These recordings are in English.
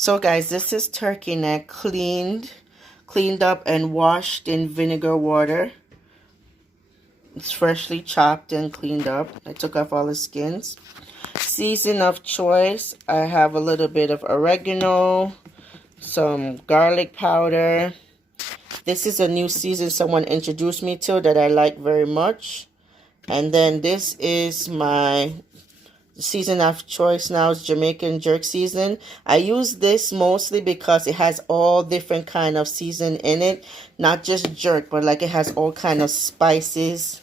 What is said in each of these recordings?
So guys, this is turkey neck cleaned up and washed in vinegar water. It's freshly chopped and cleaned up. I took off all the skins. Season of choice, I have a little bit of oregano, some garlic powder. This is a new season someone introduced me to that I like very much. And then this is my season of choice now, is Jamaican jerk season. I use this mostly because it has all different kind of season in it, not just jerk, but like it has all kind of spices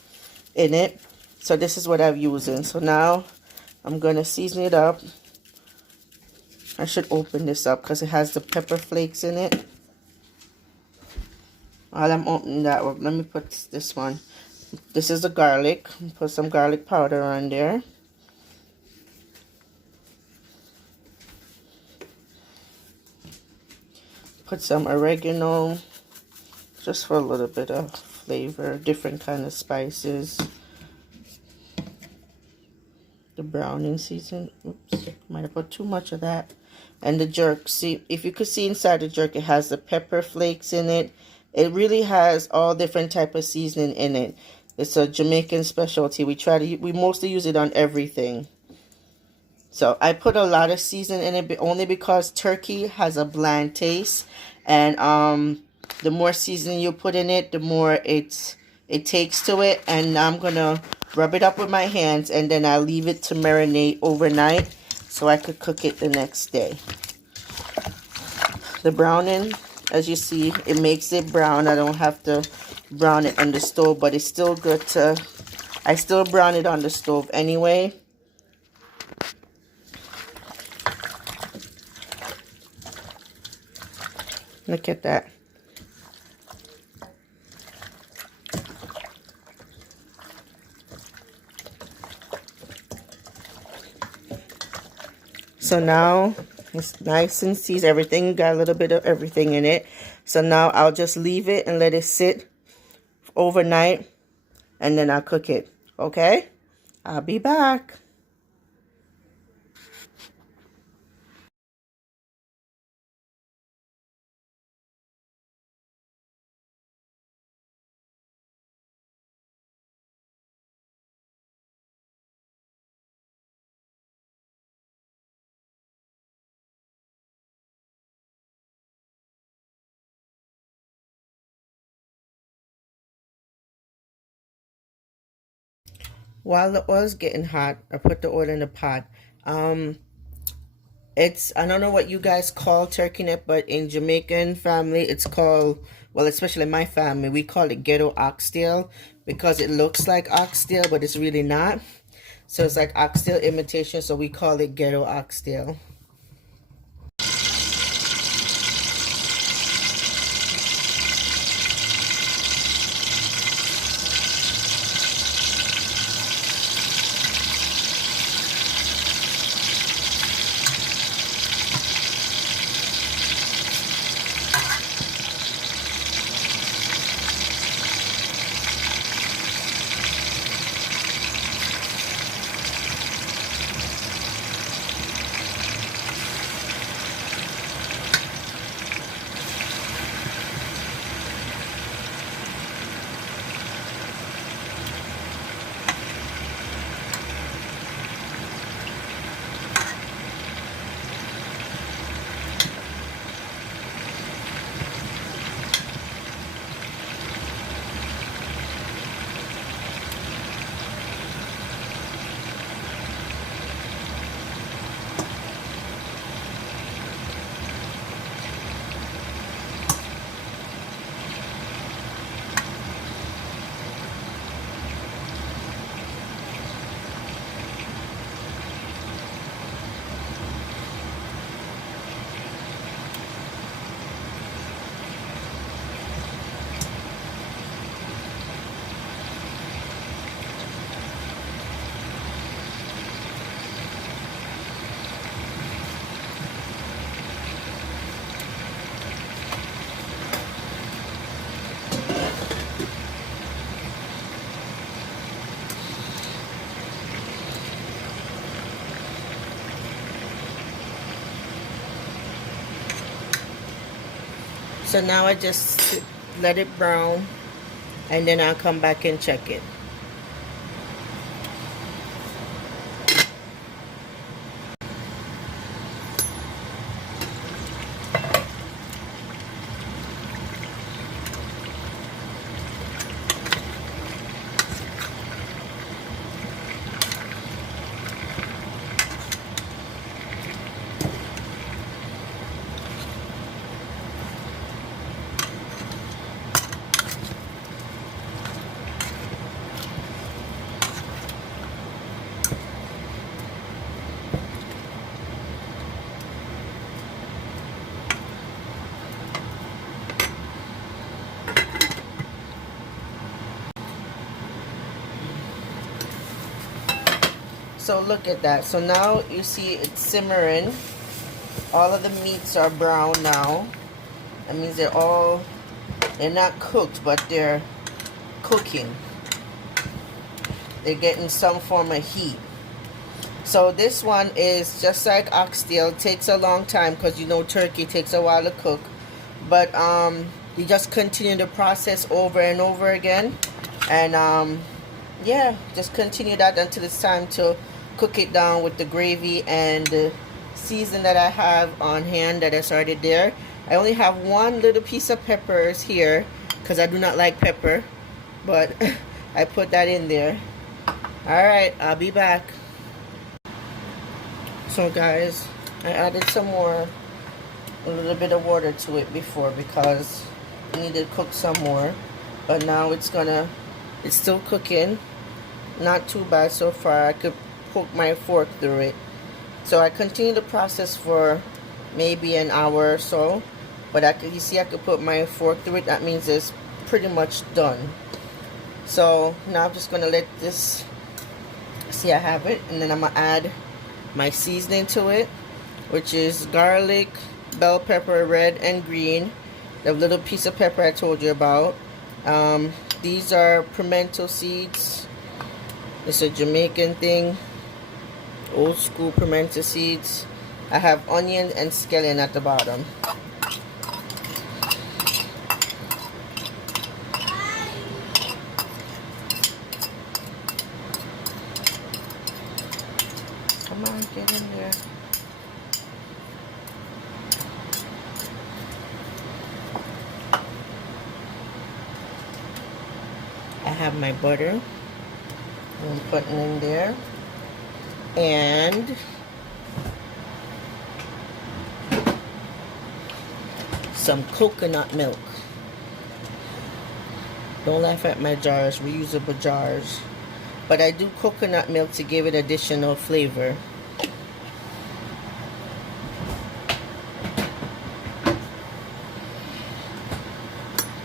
in it. So this is what I'm using. So now I'm gonna season it up. I should open this up because it has the pepper flakes in it. While I'm opening that one, let me put this one. This is the garlic. Put some garlic powder on there. Put some oregano, just for a little bit of flavor, different kind of spices. The browning season, oops, might have put too much of that. And the jerk, see, if you could see inside the jerk, it has the pepper flakes in it. It really has all different type of seasoning in it. It's a Jamaican specialty. We mostly use it on everything. So I put a lot of season in it only because turkey has a bland taste, and the more seasoning you put in it, the more it takes to it. And I'm gonna rub it up with my hands, and then I'll leave it to marinate overnight so I could cook it the next day. The browning, as you see, it makes it brown. I don't have to brown it on the stove, but it's still good to, I still brown it on the stove anyway. Look at that. So now it's nice and seasoned. Everything got a little bit of everything in it. So now I'll just leave it and let it sit overnight, and then I'll cook it. Okay? I'll be back. While the oil's getting hot, I put the oil in the pot. It's, I don't know what you guys call turkey neck, but in Jamaican family, it's called, well, especially my family, we call it ghetto oxtail because it looks like oxtail, but it's really not. So it's like oxtail imitation, so we call it ghetto oxtail. So now I just let it brown, and then I'll come back and check it. So look at that. So now you see it's simmering. All of the meats are brown now. That means they're not cooked, but they're cooking. They're getting some form of heat. So this one is just like oxtail. It takes a long time because you know turkey takes a while to cook. But you just continue the process over and over again. And yeah, just continue that until it's time to cook it down with the gravy and the season that I have on hand that is already there. I only have one little piece of peppers here because I do not like pepper, but I put that in there. Alright, I'll be back. So guys, I added a little bit of water to it before because it needed to cook some more. But now it's still cooking. Not too bad so far. I could poke my fork through it. So I continue the process for maybe an hour or so. But you see I could put my fork through it. That means it's pretty much done. So now I'm just going to let this, see I have it. And then I'm going to add my seasoning to it, which is garlic, bell pepper, red and green. The little piece of pepper I told you about. These are pimento seeds. It's a Jamaican thing. Old school pimento seeds. I have onion and scallion at the bottom. Come on, get in there. I have my butter. I'm putting in there. And some coconut milk. Don't laugh at my jars, reusable jars. But I do coconut milk to give it additional flavor.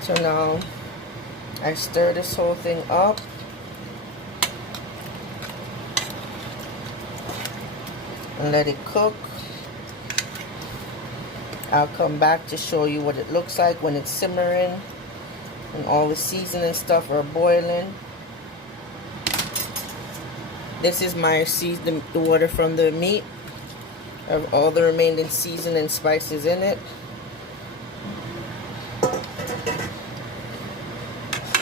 So now I stir this whole thing up. And let it cook. I'll come back to show you what it looks like when it's simmering and all the seasoning stuff are boiling. This is my the water from the meat. I have all the remaining seasoning spices in it.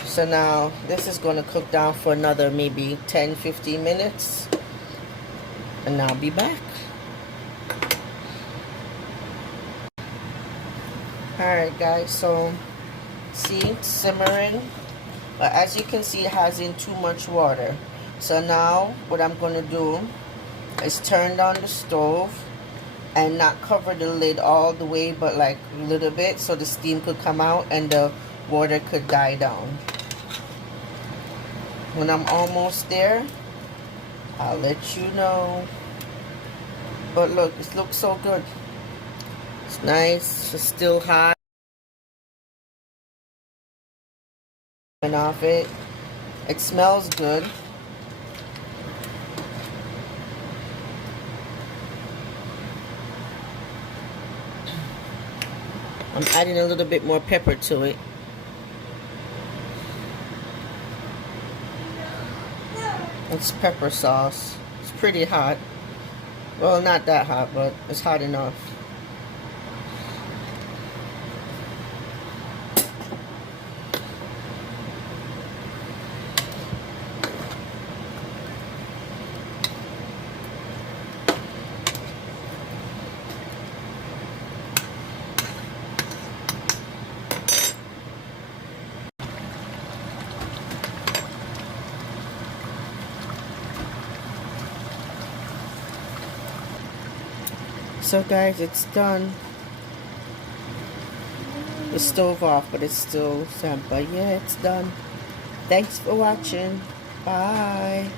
So now this is going to cook down for another maybe 10-15 minutes. And I'll be back. Alright guys, so see, it's simmering. But as you can see, it hasn't too much water. So now what I'm going to do is turn down the stove and not cover the lid all the way, but like a little bit so the steam could come out and the water could die down. When I'm almost there, I'll let you know. But look, it looks so good. It's nice, it's still hot. And off it. It smells good. I'm adding a little bit more pepper to it. It's pepper sauce. It's pretty hot. Well, not that hot, but it's hot enough. So guys, it's done. The stove off, but it's still damp. But yeah, it's done. Thanks for watching. Bye.